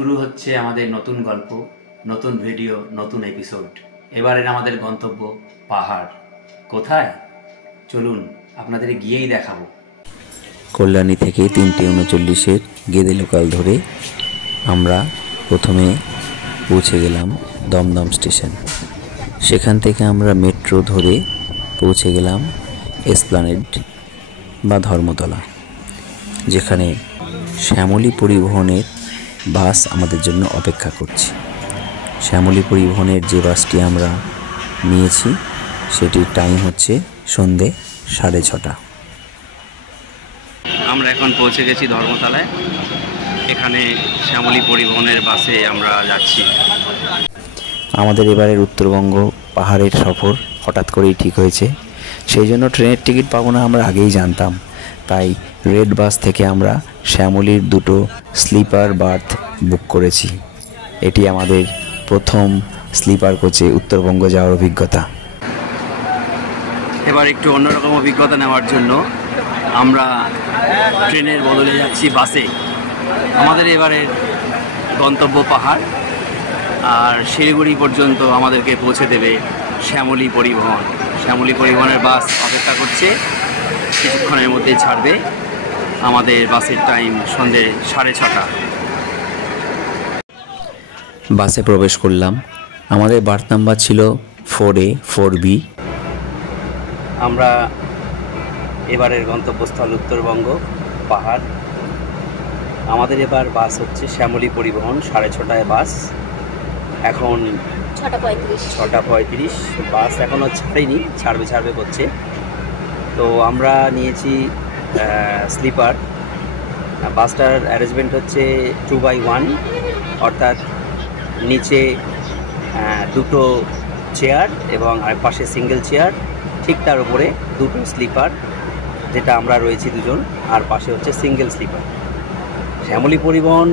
শুরু হচ্ছে আমাদের নতুন গল্প, নতুন ভিডিও, নতুন এপিসোড। এবারের আমাদের গন্তব্য পাহাড়। কোথায়? চলুন আপনাদের গিয়েই দেখাবো। কল্যাণী থেকে 3:39 গেদে লোকাল ধরে আমরা প্রথমে পৌঁছে গেলাম দমদম স্টেশন। সেখান থেকে আমরা মেট্রো ধরে পৌঁছে গেলাম এসপ্ল্যানেড বা ধর্মতলা, যেখানে শ্যামলী পরিবহনের বাস আমাদের জন্য অপেক্ষা করছে। শ্যামলী পরিবহনের যে বাসটি আমরা নিয়েছি সেটির টাইম হচ্ছে সন্ধে 6:30। আমরা এখন পৌঁছে গেছি ধর্মতলায়। এখানে শ্যামলী পরিবহনের বাসে আমরা যাচ্ছি। আমাদের এবারের উত্তরবঙ্গ পাহাড়ের সফর হঠাৎ করেই ঠিক হয়েছে। সেই জন্য ট্রেনের টিকিট পাবো না আমরা আগেই জানতাম, তাই রেড বাস থেকে আমরা শ্যামলীর 2টো স্লিপার বার্থ বুক করেছি। এটি আমাদের প্রথম স্লিপার কোচে উত্তরবঙ্গ যাওয়ার অভিজ্ঞতা। এবার একটু অন্যরকম অভিজ্ঞতা নেওয়ার জন্য আমরা ট্রেনের বদলে যাচ্ছি বাসে। আমাদের এবারের গন্তব্য পাহাড়, আর শিলিগুড়ি পর্যন্ত আমাদেরকে পৌঁছে দেবে শ্যামলী পরিবহন। শ্যামলী পরিবহনের বাস অপেক্ষা করছে, কিছুক্ষণের মধ্যেই ছাড়বে। আমাদের বাসের টাইম সন্ধ্যে 6:30। বাসে প্রবেশ করলাম। আমাদের বার্থ নাম্বার ছিল 4A 4B। আমরা এবারের গন্তব্যস্থল উত্তরবঙ্গ পাহাড়। আমাদের এবার বাস হচ্ছে শ্যামলী পরিবহন, 6:30 বাস। এখন 6:35। বাস এখনও ছাড়েনি, ছাড়বে করছে। তো আমরা নিয়েছি স্লিপার। বাসটার অ্যারেঞ্জমেন্ট হচ্ছে 2x1, অর্থাৎ নিচে 2টো চেয়ার এবং আর পাশে সিঙ্গেল চেয়ার, ঠিক তার উপরে 2টো স্লিপার, যেটা আমরা রয়েছি 2জন, আর পাশে হচ্ছে সিঙ্গেল স্লিপার। শ্যামলী পরিবহন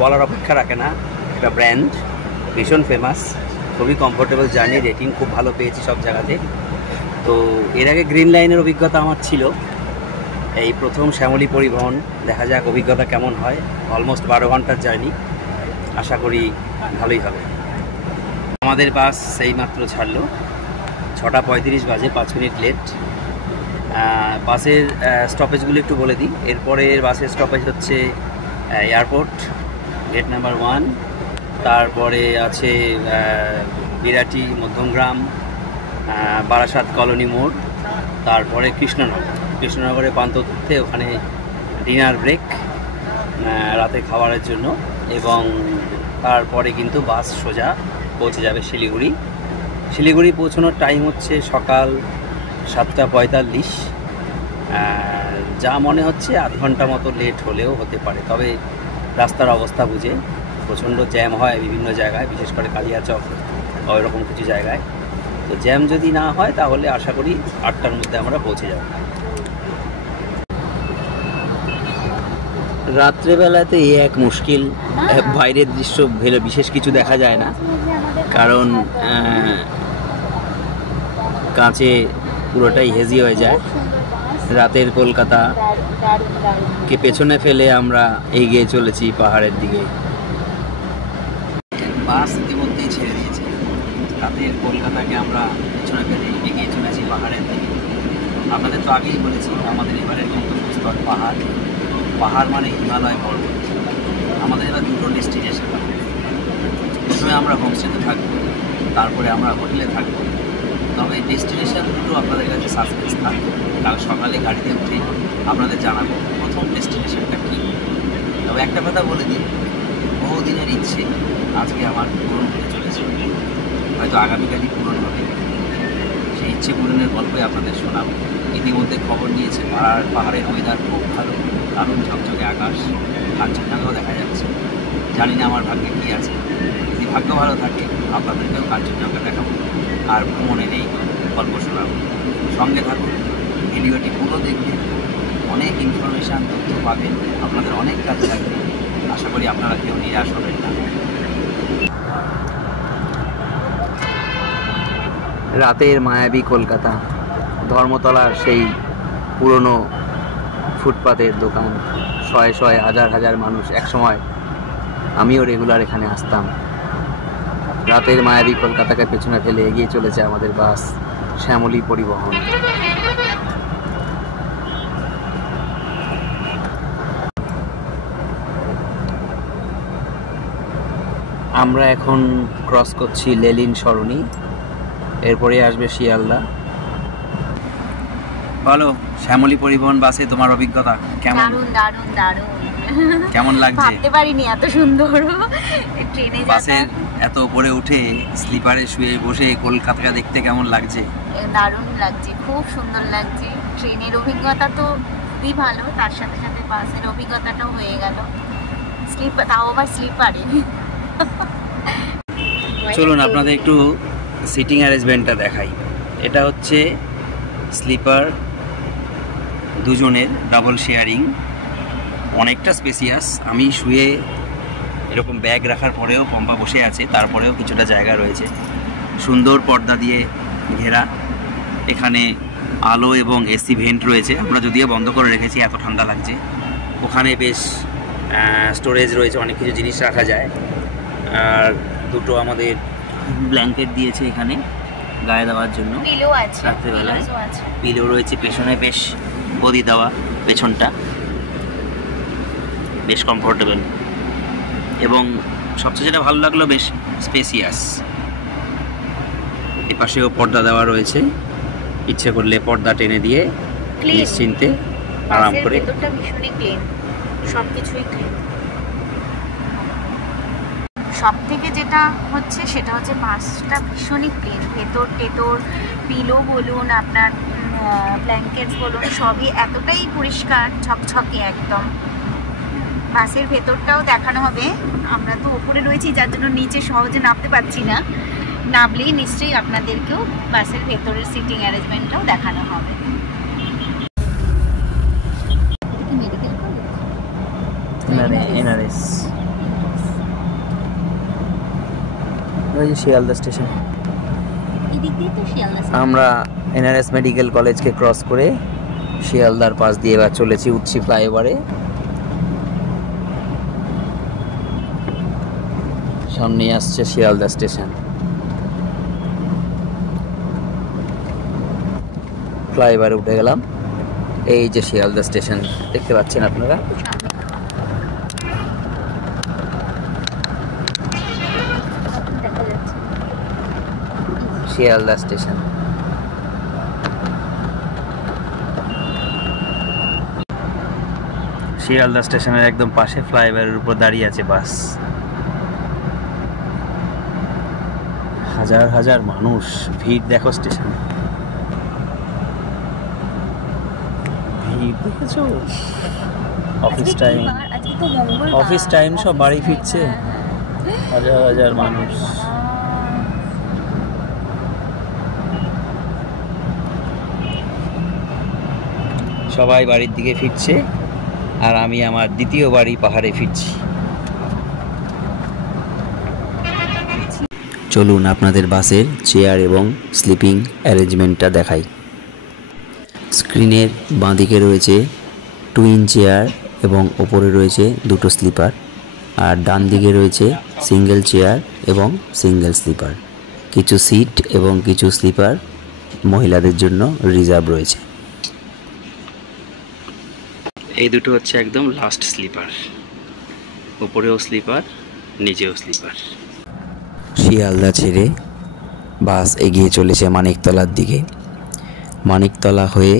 বলার অপেক্ষা রাখে না, একটা ব্র্যান্ড, ভীষণ ফেমাস, খুবই কমফোর্টেবল জার্নি, রেটিং খুব ভালো পেয়েছি সব জায়গাতে। তো এর আগে গ্রিন লাইনের অভিজ্ঞতা আমার ছিল, এই প্রথম শ্যামলী পরিবহন। দেখা যাক অভিজ্ঞতা কেমন হয়। অলমোস্ট 12 ঘন্টার জার্নি, আশা করি ভালোই হবে। আমাদের বাস সেইমাত্র ছাড়লো, 6:35 বাজে, 5 মিনিট লেট। বাসের স্টপেজগুলো একটু বলে দিই। এরপরের বাসের স্টপেজ হচ্ছে এয়ারপোর্ট, গেট নাম্বার 1, তারপরে আছে বিরাটি, মধ্যমগ্রাম, বারাসাত কলোনি মোড়, তারপরে কৃষ্ণনগরে পান্ততীর্থে, ওখানে ডিনার ব্রেক রাতে খাবারের জন্য, এবং তারপরে কিন্তু বাস সোজা পৌঁছে যাবে শিলিগুড়ি। শিলিগুড়ি পৌঁছানোর টাইম হচ্ছে সকাল 7:45। যা মনে হচ্ছে আধ ঘন্টা মতো লেট হলেও হতে পারে, তবে রাস্তার অবস্থা বুঝে। প্রচণ্ড জ্যাম হয় বিভিন্ন জায়গায়, বিশেষ করে কালিয়াচক ওই রকম কিছু জায়গায়। তো জ্যাম যদি না হয় তাহলে আশা করি 8টার মধ্যে আমরা পৌঁছে যাব। রাত্রেবেলাতে এক মুশকিল, বাইরের দৃশ্য বিশেষ কিছু দেখা যায় না, কারণ কাঁচে পুরোটাই হেজি হয়ে যায়। রাতের কলকাতাকে পেছনে ফেলে আমরা এগিয়ে চলেছি পাহাড়ের দিকে। বাস ইতিমধ্যেই ছেড়ে দিয়েছে। রাতের কলকাতাকে আমরা পেছনে ফেলে এগিয়ে চলেছি পাহাড়ের দিকে। আপনাদের তো আগেই বলেছি আমাদের এবারের গন্তব্যস্থল পাহাড়। পাহাড় মানে হিমালয় পর্বত। আমাদের এবার 2টো ডেস্টিনেশন। প্রথমে আমরা হোমস্টেতে থাকবো, তারপরে আমরা হোটেলে থাকবো। তবে ডেস্টিনেশন দুটো আপনাদের কাছে সাসপেন্স থাকবে। কাল সকালে গাড়িতে উঠে আপনাদের জানাবো প্রথম ডেস্টিনেশনটা কী। তবে একটা কথা বলে দিই, বহুদিনের ইচ্ছে আজকে আমার পূরণ হতে চলেছে, হয়তো আগামীকালই পূরণ হবে। সেই ইচ্ছে পূরণের গল্পই আপনাদের শোনাবো। ইতিমধ্যে খবর নিয়েছে পাহাড়ের ওয়েদার খুব ভালো, দারুণ ঝকঝকে আকাশ, কাঞ্চনজঙ্ঘাও দেখা যাচ্ছে। জানি না আমার ভাগ্যে কী আছে, যদি ভাগ্য ভালো থাকে আপনাদেরকেও কাঞ্চনজঙ্ঘা দেখাবো আর ভ্রমণের এই গল্প শোনাবো। সঙ্গে থাকুন, ভিডিওটি পুরো দেখবেন, অনেক ইনফরমেশান, তথ্য পাবেন, আপনাদের অনেক কাজে লাগবে। আশা করি আপনারা কেউ নিরাশ হবেন না। রাতের মায়াবী কলকাতা, ধর্মতলার সেই পুরনো ফুটপাতের দোকান, শয়ে শয়ে হাজার হাজার মানুষ একসময় আমিও রেগুলার এখানে আসতাম। রাতের মায়াবী কলকাতাকে পেছনে ফেলে এগিয়ে চলেছে আমাদের বাস শ্যামলী পরিবহন। আমরা এখন ক্রস করছি লেলিন সরণি, এরপরে আসবে শিয়ালদা। বলো, শ্যামলী পরিবহন বাসে তোমার অভিজ্ঞতা কেমন? দারুণ দারুণ দারুণ, কেমন লাগছে? ভাবতে পারিনি এত সুন্দর ট্রেনে বাসে এত উপরে উঠে স্লিপারে শুয়ে বসে কলকাতা দেখতে কেমন লাগছে? দারুণ লাগছে, খুব সুন্দর লাগছে। ট্রেনের অভিজ্ঞতা তো খুবই ভালো, তার সাথে সাথে বাসের অভিজ্ঞতাটাও হয়ে গেল, তাও আবার স্লিপারে। চলুন আপনাদের একটু সিটিং অ্যারেঞ্জমেন্টটা দেখাই। এটা হচ্ছে স্লিপার, দুজনের ডাবল শেয়ারিং, অনেকটা স্পেসিয়াস। আমি শুয়ে এরকম ব্যাগ রাখার পরেও পম্পা বসে আছে, তারপরেও কিছুটা জায়গা রয়েছে। সুন্দর পর্দা দিয়ে ঘেরা, এখানে আলো এবং এসি ভেন্ট রয়েছে। আমরা যদিও বন্ধ করে রেখেছি, এত ঠান্ডা লাগছে। ওখানে বেশ স্টোরেজ রয়েছে, অনেক কিছু জিনিস রাখা যায়। আর দুটো আমাদের ব্ল্যাঙ্কেট দিয়েছে এখানে গায়ে দেওয়ার জন্য পিলো আছে, রাত্রেবেলায়। পিলোও আছে। পিলো রয়েছে পেছনে, বেশ গদি দেওয়া পেছনটা, বেশ কমফোর্টেবল। এবং সবচেয়ে যেটা ভালো লাগলো, বেশ স্পেসিয়াস। এপাশেও পর্দা দেওয়া রয়েছে, ইচ্ছে করলে পর্দা টেনে দিয়ে Clean। নিশ্চিন্তে আরাম বাসের করে। ভেতরটা ভীষণই ক্লিন, সবকিছুই ক্লিন। সব থেকে যেটা হচ্ছে সেটা হচ্ছে বাসটা ভীষণই ক্লিন, ভেতর টেতর, পিলো বলুন, আপনার ব্ল্যাঙ্কেটস বলুন, সবই এতটাই পরিষ্কার ঝকঝকে একদম। বাসের ভেতরটাও দেখানো হবে। আমরা তো ওপরে রয়েছি, যার জন্য নিচে সহজে নামতে পারছি না। নামলেই নিশ্চয়ই আপনাদেরকেও বাসের ভেতরের সিটিং অ্যারেঞ্জমেন্টটাও দেখানো হবে। NRS Sealdah station. এদিক দিয়ে তো শিয়ালদা। আমরা এনআরএস মেডিকেল কলেজকে ক্রস করে শিয়ালদার পাশ দিয়ে এবার চলেছি, উঠছি ফ্লাইওভারে। সামনে আসছে শিয়ালদা স্টেশন। ফ্লাইওভারে উঠে গেলাম, এই যে শিয়ালদা স্টেশন দেখতে পাচ্ছেন আপনারা। শিয়ালদা স্টেশন। শিয়ালদা স্টেশনের একদম পাশে ফ্লাইওভারের উপর দাঁড়িয়ে আছে বাস। হাজার হাজার মানুষ, ভিড় দেখো স্টেশনে। ভিড় দেখেছো? অফিস টাইম সব বাড়ি ফিরছে, হাজার হাজার মানুষ। সবাই বাড়ির দিকে ফিরছে, আর আমি আমার দ্বিতীয় বাড়ি পাহাড়ে ফিরছি। চলুন আপনাদের বাসের চেয়ার এবং স্লিপিং অ্যারেঞ্জমেন্টটা দেখাই। স্ক্রিনের বাঁদিকে রয়েছে টুইন চেয়ার এবং ওপরে রয়েছে দুটো স্লিপার, আর ডান দিকে রয়েছে সিঙ্গেল চেয়ার এবং সিঙ্গেল স্লিপার। কিছু সিট এবং কিছু স্লিপার মহিলাদের জন্য রিজার্ভ রয়েছে। এই দুটো হচ্ছে একদম লাস্ট স্লিপার, উপরেও স্লিপার, নিচেও স্লিপার। শিয়ালদা ছেড়ে বাস এগিয়ে চলেছে মানিকতলার দিকে। মানিকতলা হয়ে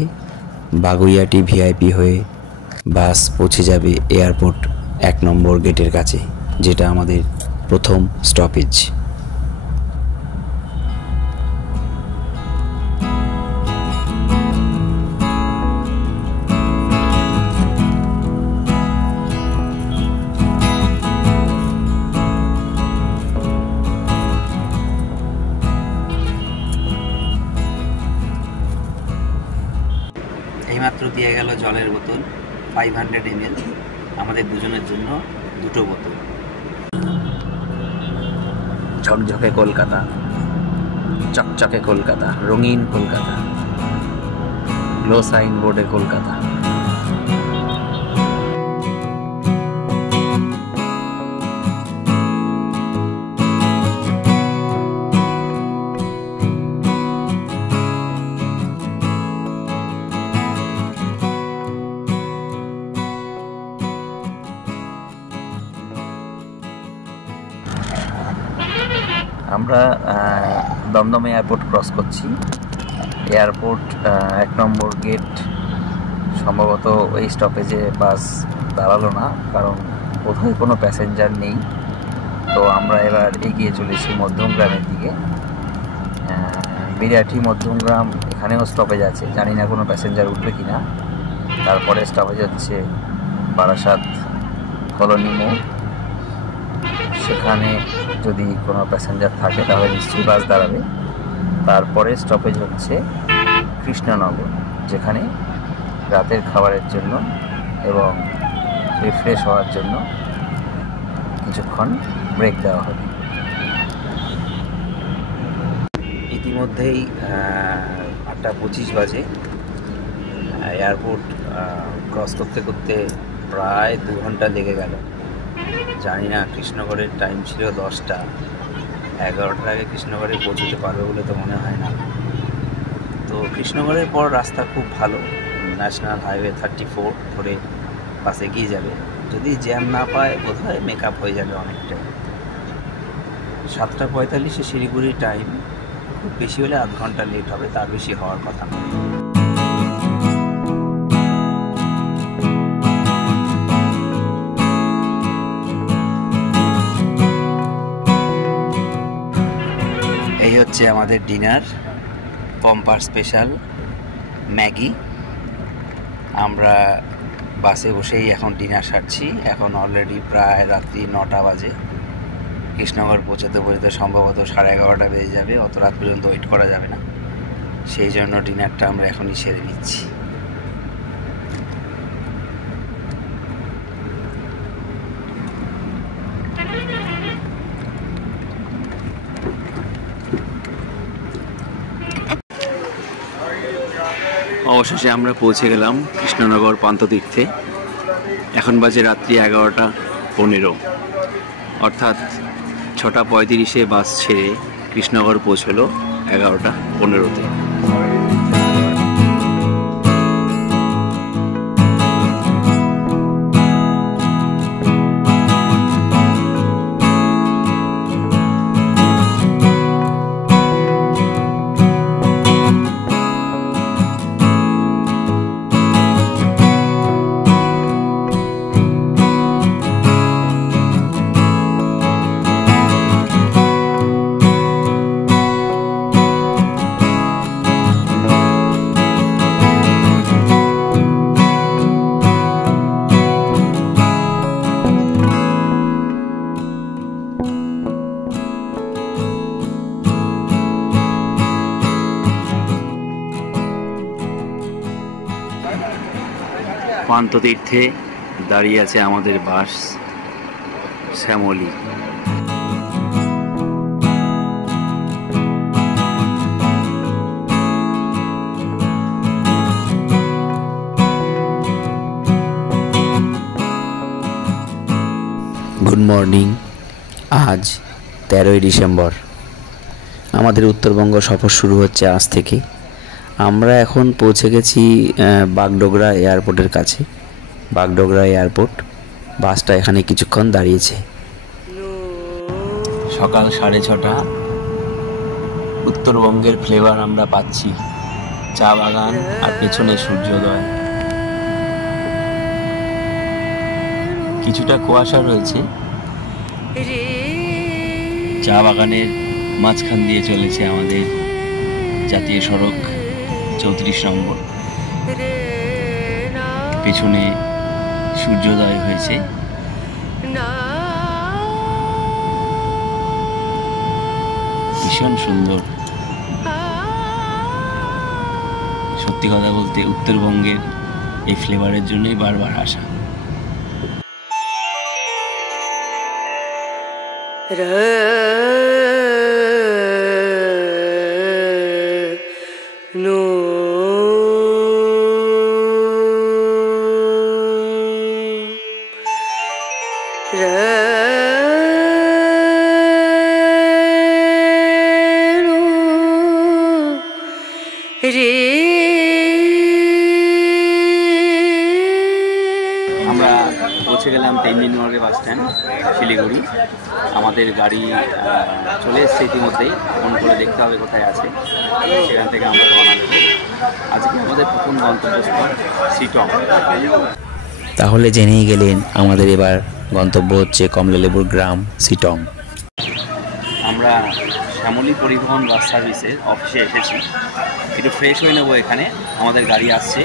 বাগুইয়াটি ভিআইপি হয়ে বাস পৌঁছে যাবে এয়ারপোর্ট 1 নম্বর গেটের কাছে, যেটা আমাদের প্রথম স্টপেজ। এইমাত্র দিয়ে গেল জলের বোতল 500 ml, আমাদের দুজনের জন্য দুটো বোতল। ঝকঝকে কলকাতা, চকচকে কলকাতা, রঙিন কলকাতা, লো সাইন বোর্ডে কলকাতা। আমরা দমদম এয়ারপোর্ট ক্রস করছি। এয়ারপোর্ট 1 নম্বর গেট সম্ভবত ওই স্টপেজে বাস দাঁড়ালো না, কারণ বোধহয় কোনো প্যাসেঞ্জার নেই। তো আমরা এবার এগিয়ে চলেছি মধ্যমগ্রামের দিকে। বিরাটি মধ্যমগ্রাম এখানেও স্টপেজ আছে, জানি না কোনো প্যাসেঞ্জার উঠবে কি না। তারপরে স্টপেজ হচ্ছে বারাসাত কলোনি মোড়, সেখানে যদি কোনো প্যাসেঞ্জার থাকে তাহলে নিশ্চয়ই বাস দাঁড়াবে। তারপরে স্টপেজ হচ্ছে কৃষ্ণনগর, যেখানে রাতের খাবারের জন্য এবং রিফ্রেশ হওয়ার জন্য কিছুক্ষণ ব্রেক দেওয়া হবে। ইতিমধ্যেই 8:25 বাজে। এয়ারপোর্ট ক্রস করতে করতে প্রায় 2 ঘন্টা লেগে গেল। জানি না, কৃষ্ণনগরের টাইম ছিল 10টা, 11টার আগে কৃষ্ণনগরে পৌঁছতে পারবে বলে তো মনে হয় না। তো কৃষ্ণনগরের পর রাস্তা খুব ভালো, ন্যাশনাল হাইওয়ে 34 ধরে বাস এগিয়ে যাবে। যদি জ্যাম না পায় বোধহয় মেকআপ হয়ে যাবে অনেকটা। 7:45 শিলিগুড়ির টাইম, খুব বেশি হলে আধ ঘন্টা লেট হবে, তার বেশি হওয়ার কথা না। এই হচ্ছে আমাদের ডিনার, পম্পার স্পেশাল ম্যাগি। আমরা বাসে বসেই এখন ডিনার সারছি। এখন অলরেডি প্রায় রাত্রি 9টা বাজে। কৃষ্ণনগর পৌঁছতে পৌঁছতে সম্ভবত 11:30 বেজে যাবে। অত রাত পর্যন্ত ওয়েট করা যাবে না, সেই জন্য ডিনারটা আমরা এখনই সেরে নিচ্ছি। অবশেষে আমরা পৌঁছে গেলাম কৃষ্ণনগর পান্থতীর্থে। এখন বাজে রাত্রি 11:15, অর্থাৎ 6:35 বাস ছেড়ে কৃষ্ণনগর পৌঁছলো 11:15-তে। পান্থতীর্থে দাঁড়িয়ে আছে আমাদের বাস শ্যামলী। Good morning. আজ 13ই ডিসেম্বর। আমাদের উত্তরবঙ্গ সফর শুরু হচ্ছে আজ থেকে। আমরা এখন পৌঁছে গেছি বাগডোগরা এয়ারপোর্টের কাছে। বাগডোগরা এয়ারপোর্ট, বাসটা এখানে কিছুক্ষণ দাঁড়িয়েছে। সকাল 6:30। উত্তরবঙ্গের ফ্লেভার আমরা পাচ্ছি, চা বাগান আর পেছনে সূর্যোদয়। কিছুটা কুয়াশা রয়েছে। চা বাগানের মাঝখান দিয়ে চলেছে আমাদের জাতীয় সড়ক 34 নম্বর। পেছনে সূর্যোদয় হয়েছে। ভীষণ সুন্দর। সত্যি কথা বলতে উত্তরবঙ্গের এই ফ্লেভারের জন্যই বারবার আসা। আমরা পৌঁছে গেলাম তেমনি মর্গে বাস স্ট্যান্ড শিলিগুড়ি। আমাদের গাড়ি চলে এসছে ইতিমধ্যেই, ফোন করে দেখতে হবে কোথায় আছে, সেখান থেকে আমরা রওনা দেবো। আজকে আমাদের প্রথম গন্তব্যস্থল সিটং। তাহলে জেনেই গেলেন আমাদের এবার গন্তব্য হচ্ছে কমলালেবুর গ্রাম সিটং। আমরা শ্যামলী পরিবহন বাস সার্ভিসের অফিসে এসেছি, একটু ফ্রেশ হয়ে নেবো এখানে, আমাদের গাড়ি আসছে,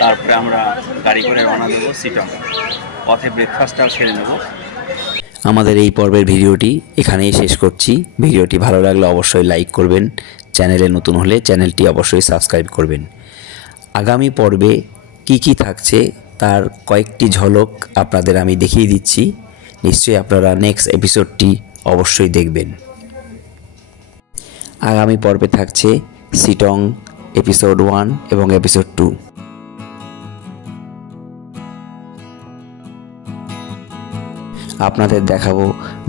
তারপরে আমরা গাড়ি করে রওনা দেবো সিটং। পথে ব্রেকফাস্টটাও সেরে নেব। আমাদের এই পর্বের ভিডিওটি এখানেই শেষ করছি। ভিডিওটি ভালো লাগলে অবশ্যই লাইক করবেন, চ্যানেলে নতুন হলে চ্যানেলটি অবশ্যই সাবস্ক্রাইব করবেন। আগামী পর্বে কি থাকছে তার কয়েকটি ঝলক আপনাদের আমি দেখিয়ে দিচ্ছি, নিশ্চয়ই আপনারা নেক্সট এপিসোডটি অবশ্যই দেখবেন। আগামী পর্বে থাকছে সিটং এপিসোড 1 এবং এপিসোড 2। আপনাদের দেখাবো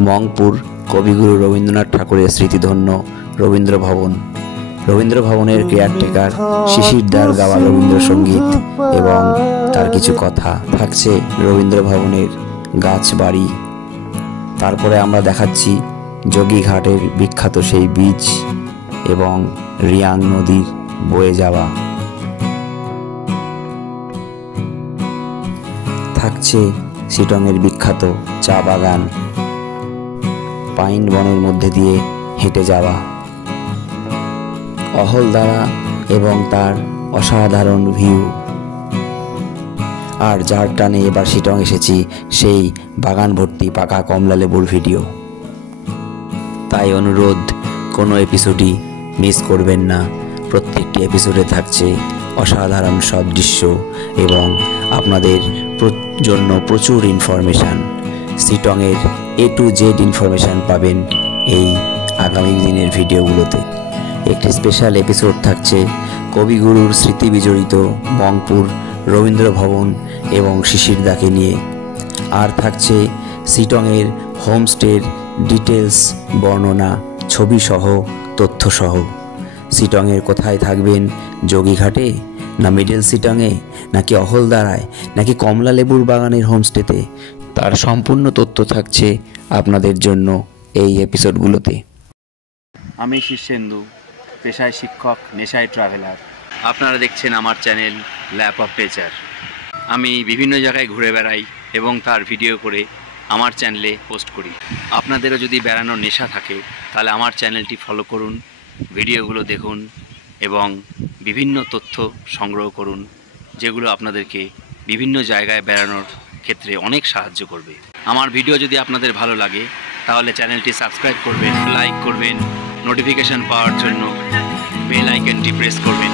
মংপুর কবিগুরু রবীন্দ্রনাথ ঠাকুরের স্মৃতিধন্য রবীন্দ্র ভবন, রবীন্দ্র ভবনের কেয়ারটেকার শিশিরদার গাওয়া রবীন্দ্রসঙ্গীত এবং তার কিছু কথা থাকছে, রবীন্দ্র ভবনের গাছ বাড়ি। তারপরে আমরা দেখাচ্ছি যোগীঘাটের বিখ্যাত সেই বীচ এবং রিয়াং নদীর বয়ে যাওয়া। থাকছে সিটংয়ের বিখ্যাত চা বাগান, পাইন বনের মধ্যে দিয়ে হেঁটে যাওয়া, অহলদারা এবং তার অসাধারণ ভিউ। আর যার টানে এবার সিটং এসেছি সেই বাগান ভর্তি পাকা কমলা লেবুর ভিডিও। তাই অনুরোধ, কোনো এপিসোডই মিস করবেন না। প্রত্যেকটি এপিসোডে থাকছে অসাধারণ সব দৃশ্য এবং আপনাদের জন্য প্রচুর ইনফরমেশান। সিটংয়ের A to Z ইনফরমেশান পাবেন এই আগামী দিনের ভিডিওগুলোতে। একটি স্পেশাল এপিসোড থাকছে কবিগুরুর স্মৃতি বিজড়িত মংপুর রবীন্দ্র ভবন এবং শিশিরদাকে নিয়ে। আর থাকছে সিটংয়ের হোমস্টের ডিটেলস বর্ণনা, ছবিসহ তথ্যসহ। সিটংয়ের কোথায় থাকবেন, যোগীঘাটে না মিডল সিটংয়ে নাকি অহলদারায় নাকি কমলা লেবুর বাগানের হোমস্টেতে, তার সম্পূর্ণ তথ্য থাকছে আপনাদের জন্য এই এপিসোডগুলোতে। আমি শীর্ষেন্দু, পেশায় শিক্ষক, নেশায় ট্রাভেলার। আপনারা দেখছেন আমার চ্যানেল ল্যাপ অফ নেচার। আমি বিভিন্ন জায়গায় ঘুরে বেড়াই এবং তার ভিডিও করে আমার চ্যানেলে পোস্ট করি। আপনাদেরও যদি বেড়ানোর নেশা থাকে তাহলে আমার চ্যানেলটি ফলো করুন, ভিডিওগুলো দেখুন এবং বিভিন্ন তথ্য সংগ্রহ করুন, যেগুলো আপনাদেরকে বিভিন্ন জায়গায় বেড়ানোর ক্ষেত্রে অনেক সাহায্য করবে। আমার ভিডিও যদি আপনাদের ভালো লাগে তাহলে চ্যানেলটি সাবস্ক্রাইব করবেন, লাইক করবেন, নোটিফিকেশান পাওয়ার জন্য বেল আইকনটি প্রেস করবেন।